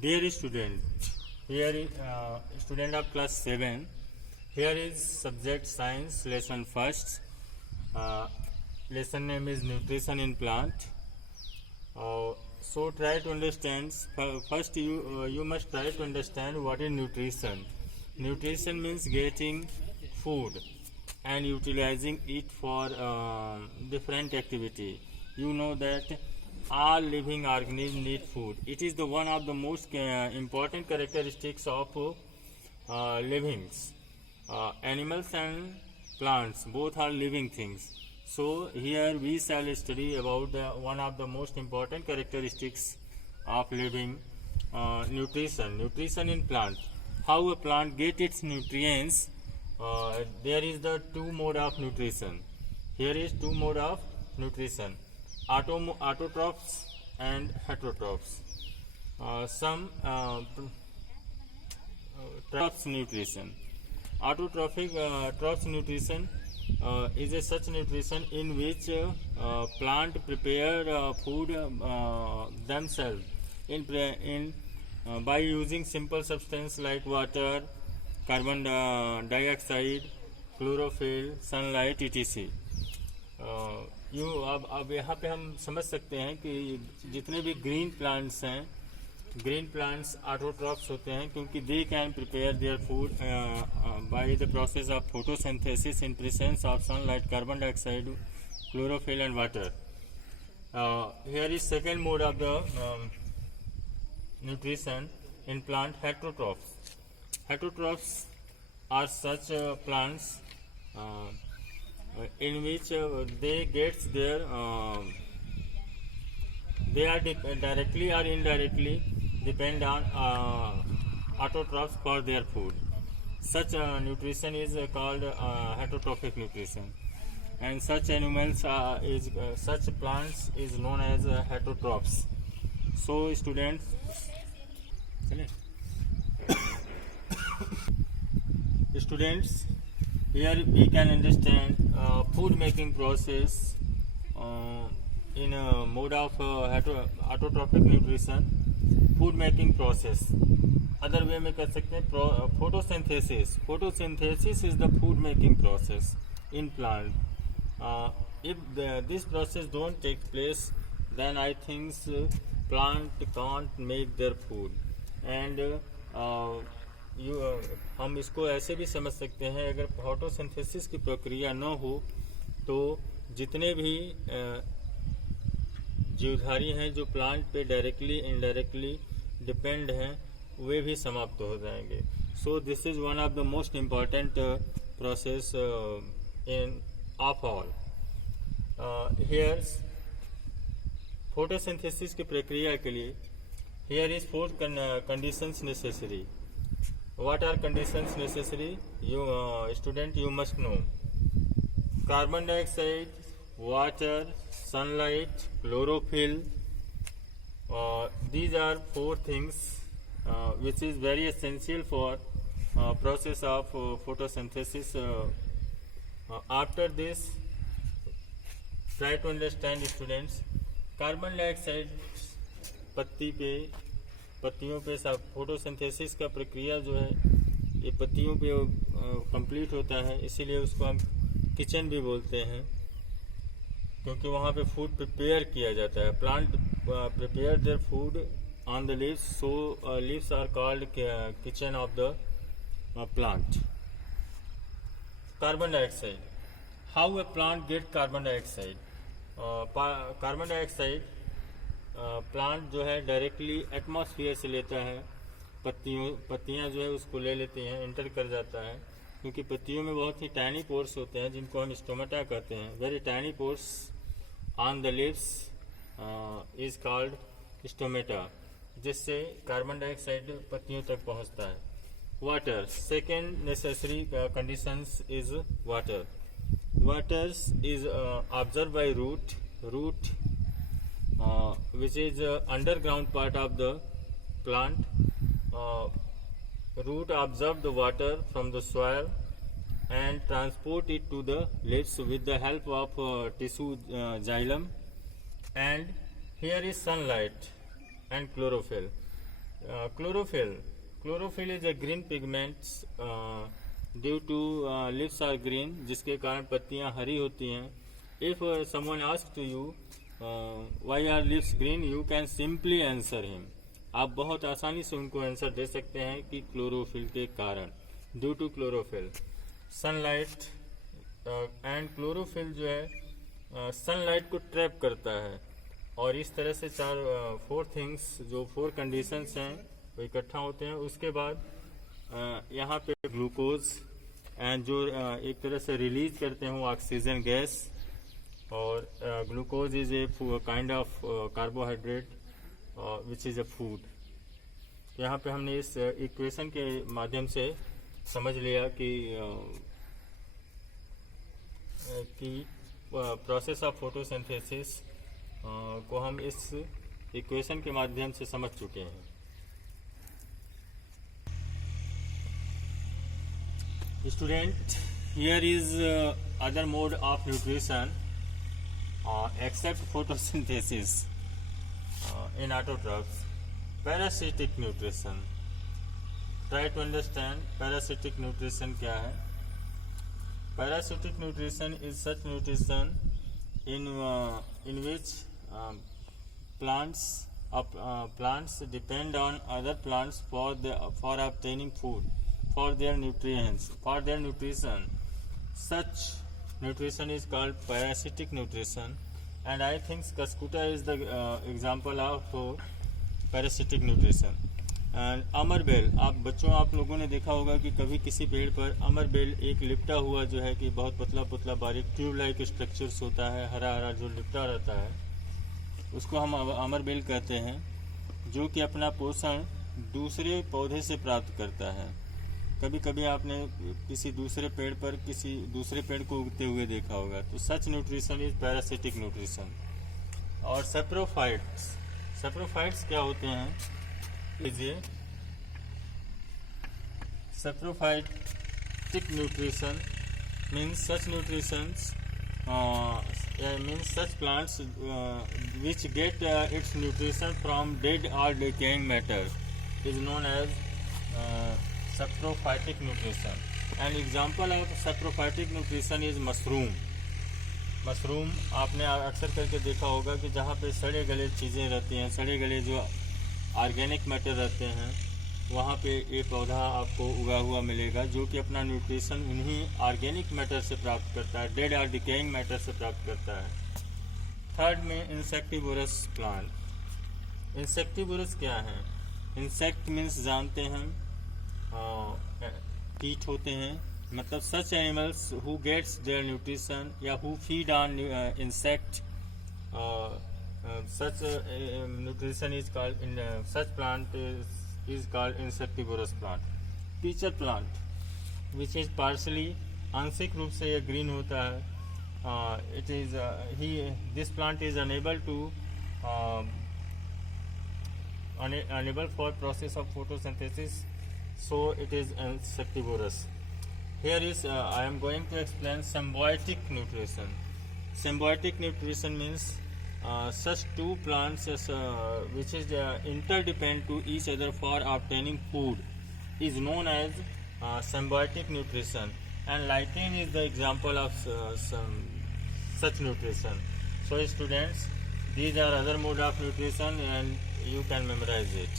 Dear student, here is student of class 7. Here is subject science lesson first. Lesson name is nutrition in plant. So try to understand. First, you must try to understand what is nutrition. Nutrition means getting food and utilizing it for different activity. You know that all living organisms need food. It is the one of the most important characteristics of livings. Animals and plants both are living things. So here we shall study about one of the most important characteristics of living, nutrition. Nutrition in plant. How a plant get its nutrients. There is the two mode of nutrition. Here is two mode of nutrition. Autotrophs and heterotrophs. Some trophs nutrition. Autotrophic trophs nutrition is a such nutrition in which plant prepare food themselves by using simple substance like water, carbon dioxide, chlorophyll, sunlight, etc. अब यहाँ पे हम समझ सकते हैं कि जितने भी ग्रीन प्लांट्स हैं, ग्रीन प्लांट्स ऑटोट्रॉफ्स होते हैं क्योंकि they can prepare their food by the process of photosynthesis in presence of sunlight, carbon dioxide, chlorophyll and water. Here is second mode of the nutrition in plant, heterotrophs. Heterotrophs are such plants in which they get their they are directly or indirectly depend on autotrophs for their food. Such nutrition is called heterotrophic nutrition, and such animals such plants is known as heterotrophs. So students, here we can understand food making process in a mode of autotrophic nutrition. Food making process other way में कर सकते हैं photosynthesis. Photosynthesis is the food making process in plant. If this process don't take place, then I think plant can't make their food. And हम इसको ऐसे भी समझ सकते हैं, अगर फोटोसिंथेसिस की प्रक्रिया न हो तो जितने भी जीवधारी हैं जो प्लांट पे डायरेक्टली इनडायरेक्टली डिपेंड हैं वे भी समाप्त हो जाएंगे. So this is one of the most important process in of all. Here photosynthesis की प्रक्रिया के लिए here is four conditions necessary. What are conditions necessary? You student, you must know. Carbon dioxide, water, sunlight, chlorophyll. These are four things which is very essential for process of photosynthesis. After this, try to understand students. Carbon dioxide पत्तियों पे सब photosynthesis का प्रक्रिया जो है ये पत्तियों पे कंप्लीट होता है, इसीलिए उसको हम किचन भी बोलते हैं क्योंकि वहाँ पे फूड प्रिपेयर किया जाता है. Plant prepare their food on the leaves, so leaves are called kitchen of the plant. Carbon dioxide. How a plant get carbon dioxide? Carbon dioxide plant जो है डायरेक्टली एटमॉस्फेयर से लेता है. पत्तियां जो है उसको ले लेती हैं, एंटर कर जाता है क्योंकि पत्तियों में बहुत ही टाइनी पोर्स होते हैं जिनको हम स्टोमेटा कहते हैं. Very tiny pores on the leaves is called stomata, जिससे कार्बन डाइऑक्साइड पत्तियों तक पहुंचता है. Water. Second necessary conditions is water. Water is observe by root which is underground part of the plant. Root absorb the water from the soil and transport it to the leaves with the help of tissue xylem. And here is sunlight and chlorophyll. Chlorophyll is a green pigment due to leaves are green, जिसके कारण पत्तियां हरी होती हैं. If someone asks to you why are leaves green, you can simply answer him. आप बहुत आसानी से उनको आंसर दे सकते हैं कि क्लोरोफिल के कारण, due to chlorophyll. Sunlight and chlorophyll जो है सनलाइट को ट्रैप करता है, और इस तरह से फोर थिंग्स, जो फोर कंडीशंस हैं वो इकट्ठा होते हैं. उसके बाद यहाँ पे ग्लूकोज एंड जो एक तरह से रिलीज करते हैं वो ऑक्सीजन गैस, और glucose is a kind of carbohydrate which is a food. यहाँ पे हमने इस इक्वेशन के माध्यम से समझ लिया कि प्रोसेस ऑफ फोटोसिंथेसिस को हम इस इक्वेशन के माध्यम से समझ चुके हैं. Student, here is other mode of nutrition except photosynthesis in autotrophs. Parasitic nutrition. Try to understand parasitic nutrition क्या है. Parasitic nutrition is such nutrition in which plants depend on other plants for obtaining food, for their nutrients, for their nutrition. Such nutrition is called parasitic nutrition. And I think Kaskuta is the example of parasitic nutrition. And अमरबेल, आप लोगों ने देखा होगा कि कभी किसी पेड़ पर अमरबेल एक लिपटा हुआ जो है कि बहुत पतला पतला बारीक ट्यूब लाइक स्ट्रक्चर्स होता है, हरा हरा जो लिपटा रहता है, उसको हम अमरबेल कहते हैं, जो कि अपना पोषण दूसरे पौधे से प्राप्त करता है. कभी कभी आपने किसी दूसरे पेड़ पर किसी दूसरे पेड़ को उगते हुए देखा होगा. तो सच न्यूट्रिशन इज पैरासिटिक न्यूट्रिशन. और सेप्रोफाइट्स क्या होते हैं? लीजिए, saprophytic nutrition means such nutritions means such plants which get its nutrition from dead or decaying matter is known as saprophytic nutrition. An example of saprophytic nutrition is mushroom. आपने अक्सर करके देखा होगा कि जहाँ पे सड़े गले चीज़ें रहती हैं, सड़े गले जो ऑर्गेनिक मैटर रहते हैं, वहाँ पे ये पौधा आपको उगा हुआ मिलेगा, जो कि अपना न्यूट्रिशन उन्हीं ऑर्गेनिक मैटर से प्राप्त करता है, डेड और डिकेइंग मैटर से प्राप्त करता है. थर्ड में इंसेक्टिवोरस प्लांट. इंसेक्टिवोरस क्या है? इंसेक्ट मीन्स जानते हैं कीट होते हैं, मतलब such animals who gets their nutrition या who feed on insect, such nutrition is called such plant is called insectivorous plant. Teacher plant, which is partially आंशिक रूप से यह ग्रीन होता है. It is this plant is unable for process of photosynthesis, so it is insectivorous. Here is I am going to explain symbiotic nutrition. Symbiotic nutrition means such two plants which is interdependent to each other for obtaining food is known as symbiotic nutrition, and lichen is the example of such nutrition. So students, these are other mode of nutrition and you can memorize it.